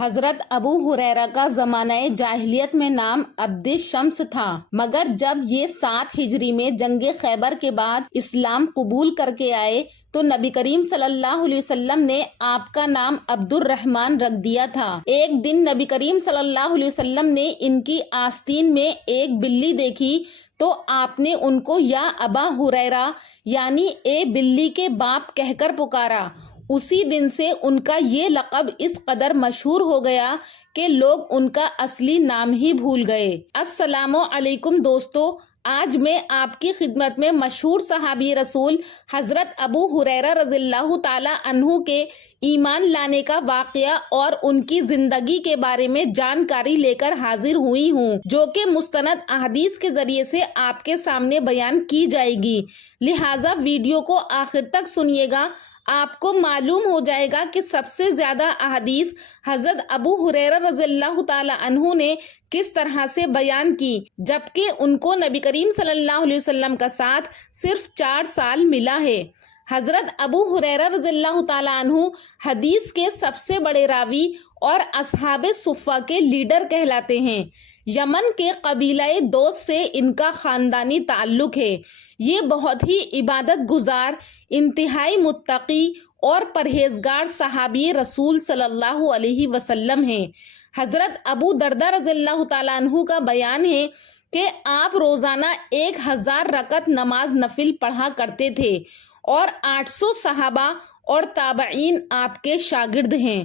حضرت ابو ہریرہ کا زمانہ جاہلیت میں نام عبد شمس تھا، مگر جب یہ 7 ہجری میں جنگ خیبر کے بعد اسلام قبول کر کے آئے تو نبی کریم صلی اللہ علیہ وسلم نے آپ کا نام عبد الرحمن رکھ دیا تھا۔ ایک دن نبی کریم صلی اللہ علیہ وسلم نے ان کی آستین میں ایک بلی دیکھی تو آپ نے ان کو یا ابا ہریرہ یعنی اے بلی کے باپ کہہ کر پکارا۔ اسی دن سے ان کا یہ لقب اس قدر مشہور ہو گیا کہ لوگ ان کا اصلی نام ہی بھول گئے۔ السلام علیکم دوستو، آج میں آپ کی خدمت میں مشہور صحابی رسول حضرت ابو ہریرہ رضی اللہ تعالی عنہ کے ایمان لانے کا واقعہ اور ان کی زندگی کے بارے میں جانکاری لے کر حاضر ہوئی ہوں، جو کہ مستند احادیث کے ذریعے سے آپ کے سامنے بیان کی جائے گی، لہٰذا ویڈیو کو آخر تک سنیے گا۔ آپ کو معلوم ہو جائے گا کہ سب سے زیادہ احادیث حضرت ابو ہریرہ رضی اللہ تعالی عنہ نے کس طرح سے بیان کی، جبکہ ان کو نبی کریم صلی اللہ علیہ وسلم کا ساتھ صرف 4 سال ملا ہے۔ حضرت ابو ہریرہ رضی اللہ تعالی عنہ حدیث کے سب سے بڑے راوی اور اصحاب صفہ کے لیڈر کہلاتے ہیں۔ یمن کے قبیلہ دوس سے ان کا خاندانی تعلق ہے۔ یہ بہت ہی عبادت گزار، انتہائی متقی اور پرہیزگار صحابی رسول صلی اللہ علیہ وسلم ہیں۔ حضرت ابو دردہ رضی اللہ تعالیٰ عنہ کا بیان ہے کہ آپ روزانہ 1000 رکعت نماز نفل پڑھا کرتے تھے اور 800 صحابہ اور تابعین آپ کے شاگرد ہیں۔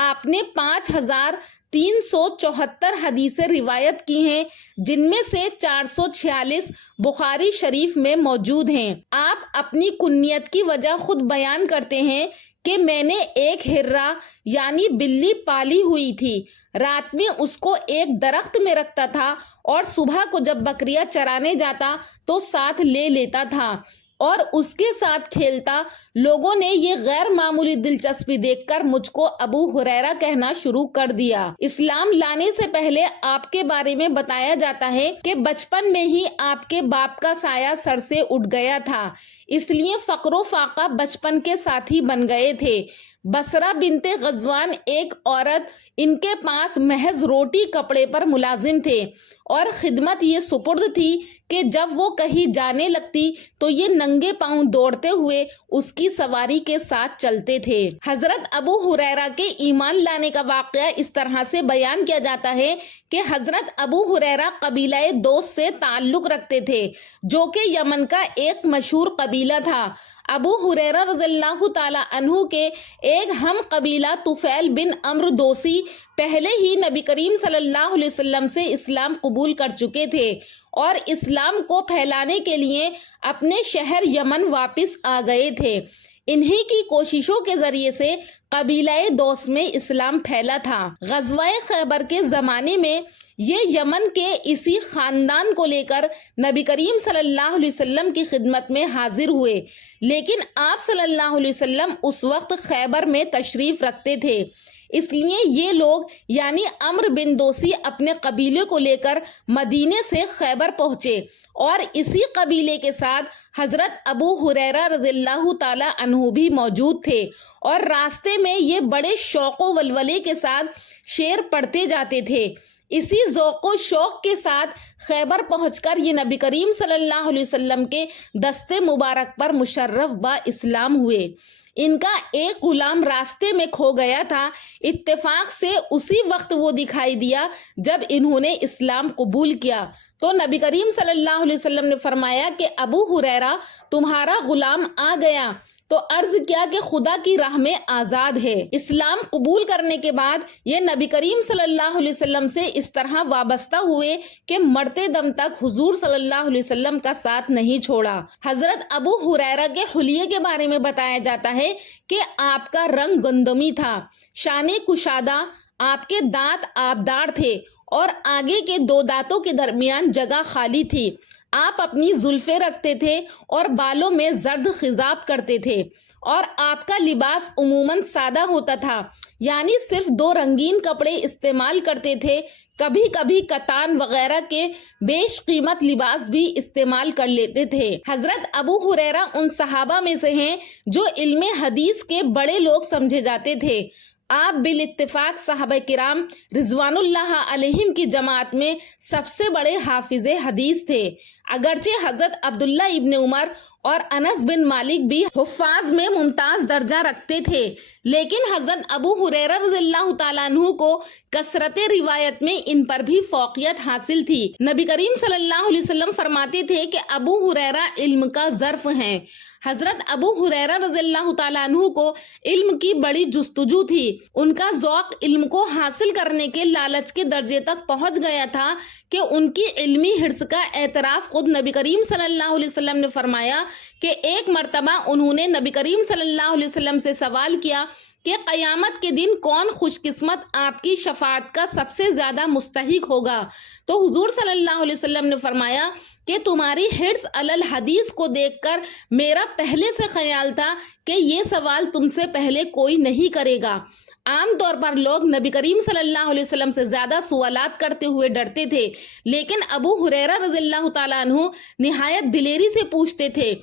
آپ نے 5374 حدیثیں روایت کی ہیں، جن میں سے 446 بخاری شریف میں موجود ہیں۔ آپ اپنی کنیت کی وجہ خود بیان کرتے ہیں کہ میں نے ایک ہرہ یعنی بلی پالی ہوئی تھی، رات میں اس کو ایک درخت میں رکھتا تھا اور صبح کو جب بکریاں چرانے جاتا تو ساتھ لے لیتا تھا اور اس کے ساتھ کھیلتا۔ لوگوں نے یہ غیر معمولی دلچسپی دیکھ کر مجھ کو ابو ہریرہ کہنا شروع کر دیا۔ اسلام لانے سے پہلے آپ کے بارے میں بتایا جاتا ہے کہ بچپن میں ہی آپ کے باپ کا سایہ سر سے اٹھ گیا تھا، اس لیے فقر و فاقہ بچپن کے ساتھی بن گئے تھے۔ بصرہ بنت غزوان ایک عورت ان کے پاس محض روٹی کپڑے پر ملازم تھے اور خدمت یہ سپرد تھی کہ جب وہ کہیں جانے لگتی تو یہ ننگے پاؤں دوڑتے ہوئے اس کی سواری کے ساتھ چلتے تھے۔ حضرت ابو ہریرہ کے ایمان لانے کا واقعہ اس طرح سے بیان کیا جاتا ہے کہ حضرت ابو ہریرہ قبیلہ دوس سے تعلق رکھتے تھے، جو کہ یمن کا ایک مشہور قبیلہ تھا۔ ابو ہریرہ رضی اللہ تعالی عنہ کے ایک ہم قبیلہ طفیل بن عمرو دوسی پہلے ہی نبی کریم صلی اللہ علیہ وسلم سے اسلام قبول کر چکے تھے اور اسلام کو پھیلانے کے لیے اپنے شہر یمن واپس آ گئے تھے۔ انہی کی کوششوں کے ذریعے سے قبیلہ دوس میں اسلام پھیلا تھا۔ غزوہ خیبر کے زمانے میں یہ یمن کے اسی خاندان کو لے کر نبی کریم صلی اللہ علیہ وسلم کی خدمت میں حاضر ہوئے، لیکن آپ صلی اللہ علیہ وسلم اس وقت خیبر میں تشریف رکھتے تھے، اس لیے یہ لوگ یعنی عمرو بن دوسی اپنے قبیلے کو لے کر مدینے سے خیبر پہنچے اور اسی قبیلے کے ساتھ حضرت ابو ہریرہ رضی اللہ تعالی عنہ بھی موجود تھے اور راستے میں یہ بڑے شوق و ولولے کے ساتھ شعر پڑھتے جاتے تھے۔ اسی ذوق و شوق کے ساتھ خیبر پہنچ کر یہ نبی کریم صلی اللہ علیہ وسلم کے دستے مبارک پر مشرف با اسلام ہوئے۔ ان کا ایک غلام راستے میں کھو گیا تھا، اتفاق سے اسی وقت وہ دکھائی دیا جب انہوں نے اسلام قبول کیا تو نبی کریم صلی اللہ علیہ وسلم نے فرمایا کہ ابو ہریرہ تمہارا غلام آ گیا، تو عرض کیا کہ خدا کی راہ میں آزاد ہے۔ اسلام قبول کرنے کے بعد یہ نبی کریم صلی اللہ علیہ وسلم سے اس طرح وابستہ ہوئے کہ مرتے دم تک حضور صلی اللہ علیہ وسلم کا ساتھ نہیں چھوڑا۔ حضرت ابو ہریرہ کے حلیے کے بارے میں بتایا جاتا ہے کہ آپ کا رنگ گندمی تھا، شانے کشادہ، آپ کے دانت آبدار تھے اور آگے کے 2 دانتوں کے درمیان جگہ خالی تھی۔ آپ اپنی زلفیں رکھتے تھے اور بالوں میں زرد خضاب کرتے تھے اور آپ کا لباس عموماً سادہ ہوتا تھا، یعنی صرف 2 رنگین کپڑے استعمال کرتے تھے، کبھی کبھی کتان وغیرہ کے بیش قیمت لباس بھی استعمال کر لیتے تھے۔ حضرت ابو ہریرہ ان صحابہ میں سے ہیں جو علم حدیث کے بڑے لوگ سمجھے جاتے تھے۔ آپ بالاتفاق صحابہ کرام رضوان اللہ علیہم کی جماعت میں سب سے بڑے حافظ حدیث تھے۔ اگرچہ حضرت عبداللہ ابن عمر اور انس بن مالک بھی حفاظ میں ممتاز درجہ رکھتے تھے، لیکن حضرت ابو ہریرہ رضی اللہ تعالیٰ عنہ کو کثرت روایت میں ان پر بھی فوقیت حاصل تھی۔ نبی کریم صلی اللہ علیہ وسلم فرماتے تھے کہ ابو ہریرہ علم کا ظرف ہیں۔ حضرت ابو ہریرہ رضی اللہ تعالیٰ عنہ کو علم کی بڑی جستجو تھی۔ ان کا ذوق علم کو حاصل کرنے کے لالچ کے درجے تک پہنچ گیا تھا کہ ان کی علمی حرص کا اعتراف خود نبی کریم صلی اللہ علیہ وسلم نے فرمایا کہ ایک مرتبہ انہوں نے نبی کریم صلی اللہ علیہ وسلم سے سوال کیا کہ قیامت کے دن کون خوش قسمت آپ کی شفاعت کا سب سے زیادہ مستحق ہوگا؟ تو حضور صلی اللہ علیہ وسلم نے فرمایا کہ تمہاری حرص علی الحدیث کو دیکھ کر میرا پہلے سے خیال تھا کہ یہ سوال تم سے پہلے کوئی نہیں کرے گا۔ عام طور پر لوگ نبی کریم صلی اللہ علیہ وسلم سے زیادہ سوالات کرتے ہوئے ڈرتے تھے، لیکن ابو ہریرہ رضی اللہ تعالیٰ عنہ نہایت دلیری سے پوچھتے تھے۔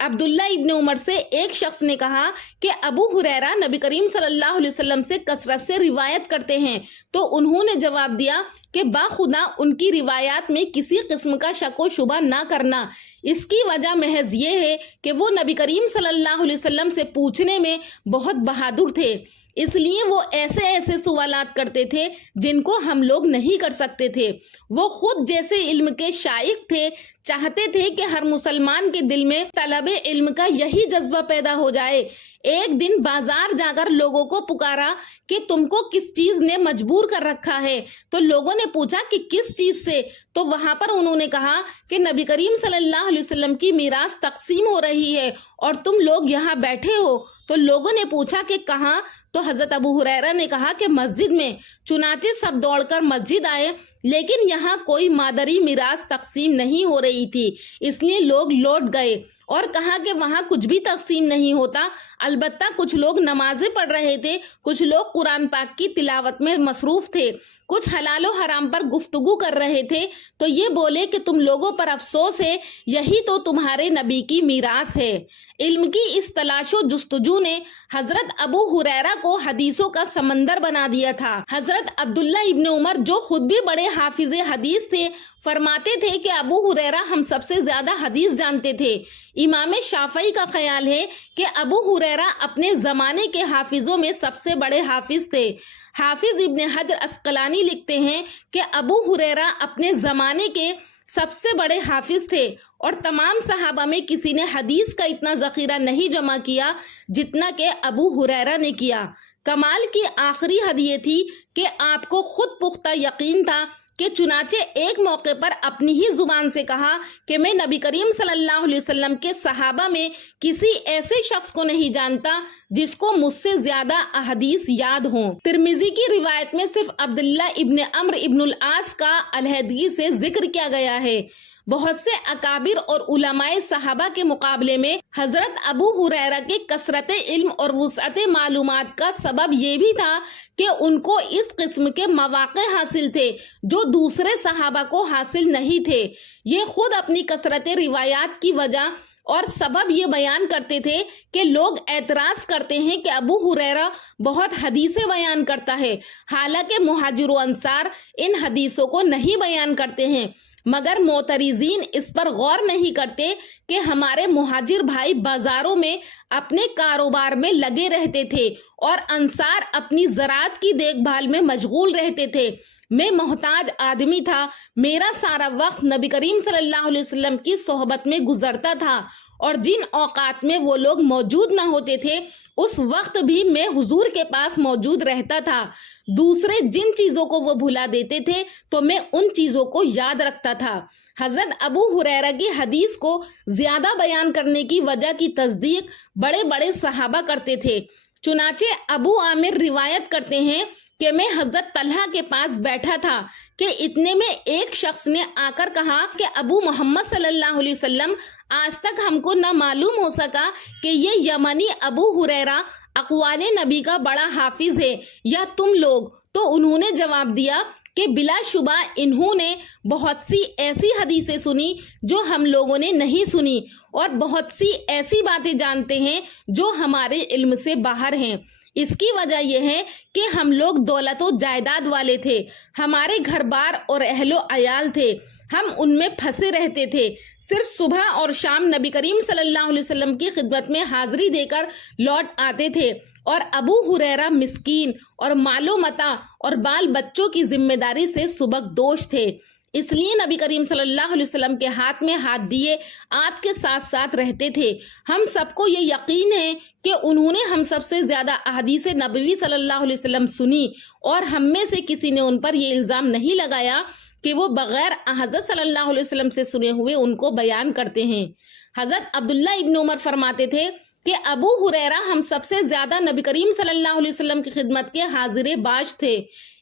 عبداللہ ابن عمر سے ایک شخص نے کہا کہ ابو ہریرہ نبی کریم صلی اللہ علیہ وسلم سے کثرت سے روایت کرتے ہیں، تو انہوں نے جواب دیا کہ باخدا ان کی روایات میں کسی قسم کا شک و شبہ نہ کرنا، اس کی وجہ محض یہ ہے کہ وہ نبی کریم صلی اللہ علیہ وسلم سے پوچھنے میں بہت بہادر تھے، اس لیے وہ ایسے سوالات کرتے تھے جن کو ہم لوگ نہیں کر سکتے تھے۔ وہ خود جیسے علم کے شائق تھے، چاہتے تھے کہ ہر مسلمان کے دل میں طلب علم کا یہی جذبہ پیدا ہو جائے۔ ایک دن بازار جا کر لوگوں کو پکارا کہ تم کو کس چیز نے مجبور کر رکھا ہے؟ تو لوگوں نے پوچھا کہ کس چیز سے؟ تو وہاں پر انہوں نے کہا کہ نبی کریم صلی اللہ علیہ وسلم کی میراث تقسیم ہو رہی ہے اور تم لوگ یہاں بیٹھے ہو۔ تو لوگوں نے پوچھا کہ کہاں؟ تو حضرت ابو ہریرہ نے کہا کہ مسجد میں۔ چنانچہ سب دوڑ کر مسجد آئے، لیکن یہاں کوئی مادری میراث تقسیم نہیں ہو رہی تھی، اس لیے لوگ لوٹ گئے اور کہا کہ وہاں کچھ بھی تقسیم نہیں ہوتا، البتہ کچھ لوگ نمازیں پڑھ رہے تھے، کچھ لوگ قرآن پاک کی تلاوت میں مصروف تھے، کچھ حلال و حرام پر گفتگو کر رہے تھے۔ تو یہ بولے کہ تم لوگوں پر افسوس ہے، یہی تو تمہارے نبی کی میراث ہے۔ علم کی اس تلاش و جستجو نے حضرت ابو ہریرہ کو حدیثوں کا سمندر بنا دیا تھا۔ حضرت عبداللہ ابن عمر جو خود بھی بڑے حافظ حدیث تھے، فرماتے تھے کہ ابو ہریرہ ہم سب سے زیادہ حدیث جانتے تھے۔ امام شافعی کا خیال ہے کہ ابو ہریرہ اپنے زمانے کے حافظوں میں سب سے بڑے حافظ تھے۔ حافظ ابن حجر عسقلانی لکھتے ہیں کہ ابو ہریرہ اپنے زمانے کے سب سے بڑے حافظ تھے اور تمام صحابہ میں کسی نے حدیث کا اتنا ذخیرہ نہیں جمع کیا جتنا کہ ابو ہریرہ نے کیا۔ کمال کی آخری حد یہ تھی کہ آپ کو خود پختہ یقین تھا کہ چنانچہ ایک موقع پر اپنی ہی زبان سے کہا کہ میں نبی کریم صلی اللہ علیہ وسلم کے صحابہ میں کسی ایسے شخص کو نہیں جانتا جس کو مجھ سے زیادہ احادیث یاد ہوں۔ ترمذی کی روایت میں صرف عبداللہ ابن عمرو ابن العاص کا علیحدگی سے ذکر کیا گیا ہے۔ بہت سے اکابر اور علماء صحابہ کے مقابلے میں حضرت ابو ہریرہ کے کثرت علم اور وسعت معلومات کا سبب یہ بھی تھا کہ ان کو اس قسم کے مواقع حاصل تھے جو دوسرے صحابہ کو حاصل نہیں تھے۔ یہ خود اپنی کثرت روایات کی وجہ اور سبب یہ بیان کرتے تھے کہ لوگ اعتراض کرتے ہیں کہ ابو ہریرہ بہت حدیثیں بیان کرتا ہے، حالانکہ مہاجر و انصار ان حدیثوں کو نہیں بیان کرتے ہیں، مگر معترضین اس پر غور نہیں کرتے کہ ہمارے مہاجر بھائی بازاروں میں اپنے کاروبار میں لگے رہتے تھے اور انصار اپنی زراعت کی دیکھ بھال میں مشغول رہتے تھے۔ میں محتاج آدمی تھا، میرا سارا وقت نبی کریم صلی اللہ علیہ وسلم کی صحبت میں گزرتا تھا، اور جن اوقات میں وہ لوگ موجود نہ ہوتے تھے اس وقت بھی میں حضور کے پاس موجود رہتا تھا۔ دوسرے جن چیزوں کو وہ بھلا دیتے تھے تو میں ان چیزوں کو یاد رکھتا تھا۔ حضرت ابو ہریرہ کی حدیث کو زیادہ بیان کرنے کی وجہ کی تصدیق بڑے بڑے صحابہ کرتے تھے۔ چنانچہ ابو عامر روایت کرتے ہیں کہ میں حضرت طلحہ کے پاس بیٹھا تھا کہ اتنے میں ایک شخص نے آ کر کہا کہ ابو محمد صلی اللہ علیہ وسلم، آج تک ہم کو نہ معلوم ہو سکا کہ یہ یمنی ابو ہریرہ اقوال نبی کا بڑا حافظ ہے یا تم لوگ؟ تو انہوں نے جواب دیا کہ بلا شبہ انہوں نے بہت سی ایسی حدیثیں سنی جو ہم لوگوں نے نہیں سنی، اور بہت سی ایسی باتیں جانتے ہیں جو ہمارے علم سے باہر ہیں۔ اس کی وجہ یہ ہے کہ ہم لوگ دولت و جائیداد والے تھے، ہمارے گھر بار اور اہل و عیال تھے، ہم ان میں پھنسے رہتے تھے، صرف صبح اور شام نبی کریم صلی اللہ علیہ وسلم کی خدمت میں حاضری دے کر لوٹ آتے تھے، اور ابو ہریرہ مسکین اور مال و متاع اور بال بچوں کی ذمہ داری سے سبکدوش تھے، اس لیے نبی کریم صلی اللہ علیہ وسلم کے ہاتھ میں ہاتھ دیے آپ کے ساتھ ساتھ رہتے تھے۔ ہم سب کو یہ یقین ہے کہ انہوں نے ہم سب سے زیادہ احادیث نبوی صلی اللہ علیہ وسلم سنی، اور ہم میں سے کسی نے ان پر یہ الزام نہیں لگایا کہ وہ بغیر حضرت صلی اللہ علیہ وسلم سے سنے ہوئے ان کو بیان کرتے ہیں۔ حضرت عبداللہ ابن عمر فرماتے تھے کہ ابو ہریرہ ہم سب سے زیادہ نبی کریم صلی اللہ علیہ وسلم کی خدمت کے حاضر باش تھے۔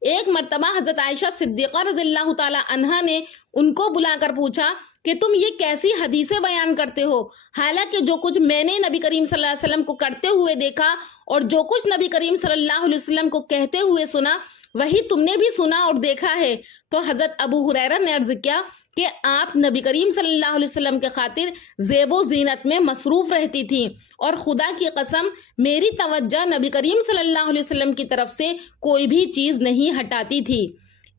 ایک مرتبہ حضرت عائشہ صدیقہ رضی اللہ تعالی عنہا نے ان کو بلا کر پوچھا کہ تم یہ کیسی حدیثیں بیان کرتے ہو، حالانکہ جو کچھ میں نے نبی کریم صلی اللہ علیہ وسلم کو کرتے ہوئے دیکھا اور جو کچھ نبی کریم صلی اللہ علیہ وسلم کو کہتے ہوئے سنا وہی تم نے بھی سنا اور دیکھا ہے۔ تو حضرت ابو ہریرہ نے عرض کیا کہ آپ نبی کریم صلی اللہ علیہ وسلم کے خاطر زیب و زینت میں مصروف رہتی تھی، اور خدا کی قسم میری توجہ نبی کریم صلی اللہ علیہ وسلم کی طرف سے کوئی بھی چیز نہیں ہٹاتی تھی۔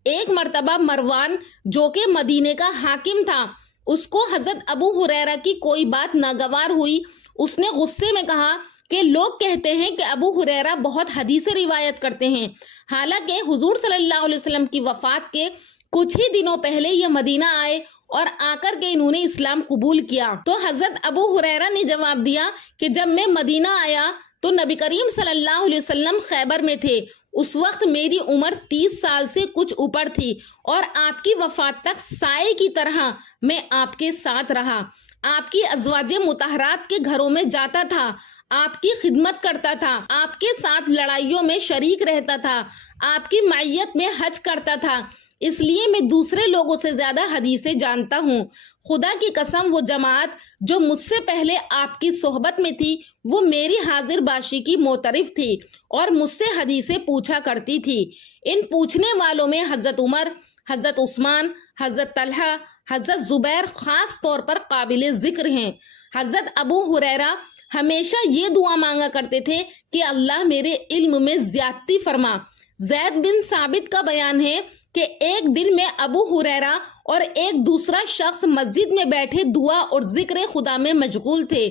ایک مرتبہ مروان جو کہ مدینے کا حاکم تھا، اس کو حضرت ابو ہریرہ کی کوئی بات ناگوار ہوئی، اس نے غصے میں کہا کہ لوگ کہتے ہیں کہ ابو ہریرہ بہت حدیثیں روایت کرتے ہیں، حالانکہ حضور صلی اللہ علیہ وسلم کی وفات کے کچھ ہی دنوں پہلے یہ مدینہ آئے اور آ کر کے انہوں نے اسلام قبول کیا۔ تو حضرت ابو ہریرہ نے جواب دیا کہ جب میں مدینہ آیا تو نبی کریم صلی اللہ علیہ وسلم خیبر میں تھے، اس وقت میری عمر 30 سال سے کچھ اوپر تھی، اور آپ کی وفات تک سائے کی طرح میں آپ کے ساتھ رہا، آپ کی ازواج مطہرات کے گھروں میں جاتا تھا، آپ کی خدمت کرتا تھا، آپ کے ساتھ لڑائیوں میں شریک رہتا تھا، آپ کی معیت میں حج کرتا تھا، اس لیے میں دوسرے لوگوں سے زیادہ حدیثیں جانتا ہوں۔ خدا کی قسم وہ جماعت جو مجھ سے پہلے آپ کی صحبت میں تھی وہ میری حاضر باشی کی معترف تھی اور مجھ سے حدیثیں پوچھا کرتی تھی۔ ان پوچھنے والوں میں حضرت عمر، حضرت عثمان، حضرت طلحہ، حضرت زبیر خاص طور پر قابل ذکر ہیں۔ حضرت ابو ہریرہ ہمیشہ یہ دعا مانگا کرتے تھے کہ اللہ میرے علم میں زیادتی فرما۔ زید بن ثابت کا بیان ہے کہ ایک دن میں ابو ہریرہ اور ایک دوسرا شخص مسجد میں بیٹھے دعا اور ذکر خدا میں مشغول تھے،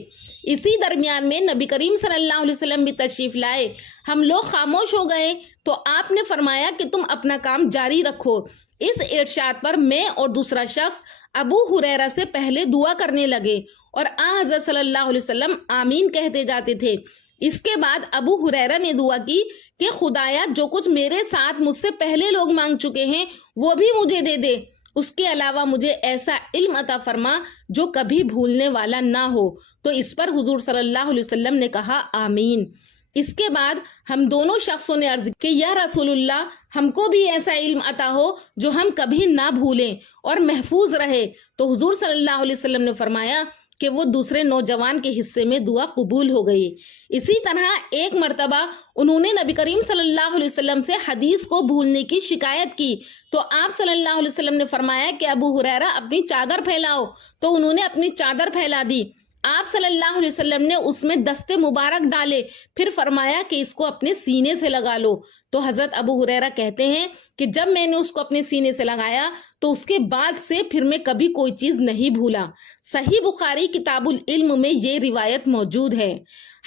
اسی درمیان میں نبی کریم صلی اللہ علیہ وسلم بھی تشریف لائے، ہم لوگ خاموش ہو گئے تو آپ نے فرمایا کہ تم اپنا کام جاری رکھو۔ اس ارشاد پر میں اور دوسرا شخص ابو ہریرہ سے پہلے دعا کرنے لگے اور حضرت صلی اللہ علیہ وسلم آمین کہتے جاتے تھے۔ اس کے بعد ابو ہریرہ نے دعا کی کہ خدایا جو کچھ میرے ساتھ مجھ سے پہلے لوگ مانگ چکے ہیں وہ بھی مجھے دے دے، اس کے علاوہ مجھے ایسا علم عطا فرما جو کبھی بھولنے والا نہ ہو۔ تو اس پر حضور صلی اللہ علیہ وسلم نے کہا آمین۔ اس کے بعد ہم دونوں شخصوں نے عرض کہ یا رسول اللہ ہم کو بھی ایسا علم عطا ہو جو ہم کبھی نہ بھولیں اور محفوظ رہے۔ تو حضور صلی اللہ علیہ وسلم نے فرمایا کہ وہ دوسرے نوجوان کے حصے میں دعا قبول ہو گئی۔ اسی طرح ایک مرتبہ انہوں نے نبی کریم صلی اللہ علیہ وسلم سے حدیث کو بھولنے کی شکایت کی تو آپ صلی اللہ علیہ وسلم نے فرمایا کہ ابو ہریرہ اپنی چادر پھیلاؤ، تو انہوں نے اپنی چادر پھیلا دی۔ آپ صلی اللہ علیہ وسلم نے اس میں دست مبارک ڈالے، پھر فرمایا کہ اس کو اپنے سینے سے لگا لو۔ تو حضرت ابو ہریرہ کہتے ہیں کہ جب میں نے اس کو اپنے سینے سے لگایا تو اس کے بعد سے پھر میں کبھی کوئی چیز نہیں بھولا۔ صحیح بخاری کتاب العلم میں یہ روایت موجود ہے۔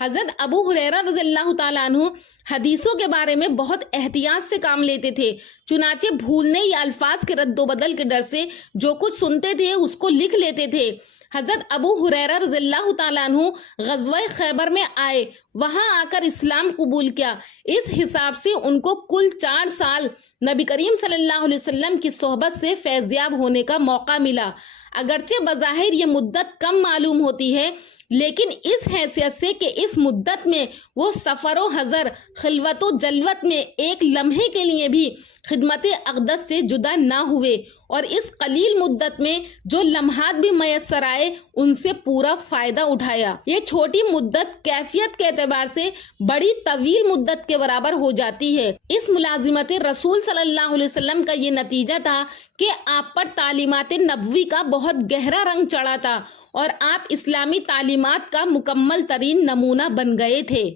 حضرت ابو ہریرہ رضی اللہ تعالیٰ عنہ حدیثوں کے بارے میں بہت احتیاط سے کام لیتے تھے، چنانچہ بھولنے یا الفاظ کے رد و بدل کے ڈر سے جو کچھ سنتے تھے اس کو لکھ لیتے تھے۔ حضرت ابو ہریرہ رضی اللہ تعالیٰ عنہ غزوہ خیبر میں آئے، وہاں آ کر اسلام قبول کیا۔ اس حساب سے ان کو کل 4 سال نبی کریم صلی اللہ علیہ وسلم کی صحبت سے فیضیاب ہونے کا موقع ملا۔ اگرچہ بظاہر یہ مدت کم معلوم ہوتی ہے، لیکن اس حیثیت سے کہ اس مدت میں وہ سفر و حضر، خلوت و جلوت میں ایک لمحے کے لیے بھی خدمت اقدس سے جدا نہ ہوئے، اور اس قلیل مدت میں جو لمحات بھی میسر آئے ان سے پورا فائدہ اٹھایا۔ یہ چھوٹی مدت کیفیت کے اعتبار سے بڑی طویل مدت کے برابر ہو جاتی ہے۔ اس ملازمت رسول صلی اللہ علیہ وسلم کا یہ نتیجہ تھا کہ آپ پر تعلیمات نبوی کا بہت گہرا رنگ چڑھا تھا اور آپ اسلامی تعلیمات کا مکمل ترین نمونہ بن گئے تھے۔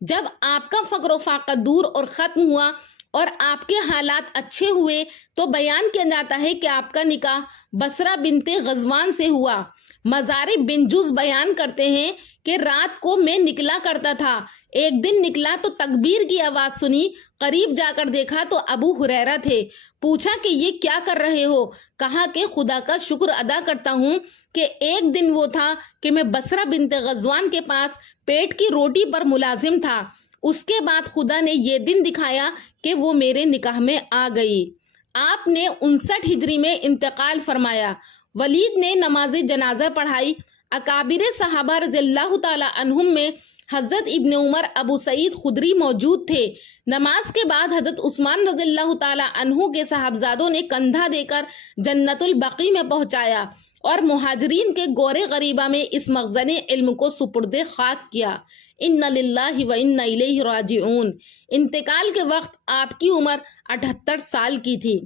جب آپ کا فقر و فاقہ دور اور ختم ہوا اور آپ کے حالات اچھے ہوئے تو بیان کیا جاتا ہے کہ آپ کا نکاح بصرہ بنت غزوان سے ہوا۔ مزاری بن جز بیان کرتے ہیں کہ رات کو میں نکلا کرتا تھا، ایک دن نکلا تو تکبیر کی آواز سنی، قریب جا کر دیکھا تو ابو ہریرہ تھے۔ پوچھا کہ یہ کیا کر رہے ہو؟ کہا کہ خدا کا شکر ادا کرتا ہوں کہ ایک دن وہ تھا کہ میں بصرہ بنت غزوان کے پاس پیٹ کی روٹی پر ملازم تھا، اس کے بعد خدا نے یہ دن دکھایا کہ وہ میرے نکاح میں آ گئی۔ آپ نے 59 ہجری میں انتقال فرمایا۔ ولید نے نماز جنازہ پڑھائی۔ اکابر صحابہ رضی اللہ تعالی عنہم میں حضرت ابن عمر، ابو سعید خدری موجود تھے۔ نماز کے بعد حضرت عثمان رضی اللہ تعالی عنہ کے صاحبزادوں نے کندھا دے کر جنت البقیع میں پہنچایا اور مہاجرین کے گور غریبہ میں اس مخزن علم کو سپرد خاک کیا۔ ان للہ و انا الیہ راجعون۔ انتقال کے وقت آپ کی عمر 78 سال کی تھی۔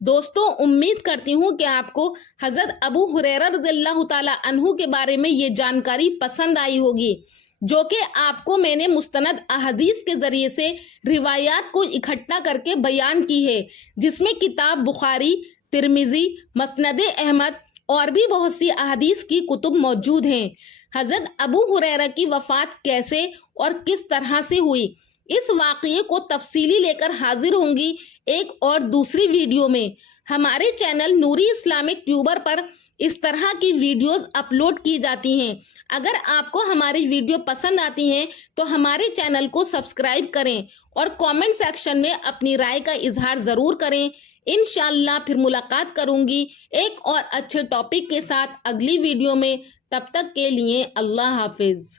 دوستو، امید کرتی ہوں کہ آپ کو حضرت ابو ہریرہ رضی اللہ تعالی عنہ کے بارے میں یہ جانکاری پسند آئی ہوگی، جو کہ آپ کو میں نے مستند احادیث کے ذریعے سے روایات کو اکٹھا کر کے بیان کی ہے، جس میں کتاب بخاری، ترمذی، مسند احمد اور بھی بہت سی احادیث کی کتب موجود ہیں۔ حضرت ابو ہریرہ کی وفات کیسے اور کس طرح سے ہوئی، اس واقعے کو تفصیلی لے کر حاضر ہوں گی ایک اور دوسری ویڈیو میں۔ ہمارے چینل نوری اسلامک ٹیوبر پر اس طرح کی ویڈیوز اپلوڈ کی جاتی ہیں۔ اگر آپ کو ہماری ویڈیو پسند آتی ہیں تو ہمارے چینل کو سبسکرائب کریں اور کامنٹ سیکشن میں اپنی رائے کا اظہار ضرور کریں۔ انشاءاللہ پھر ملاقات کروں گی ایک اور اچھے ٹاپک کے ساتھ اگلی ویڈیو میں۔ تب تک کے لیے اللہ حافظ۔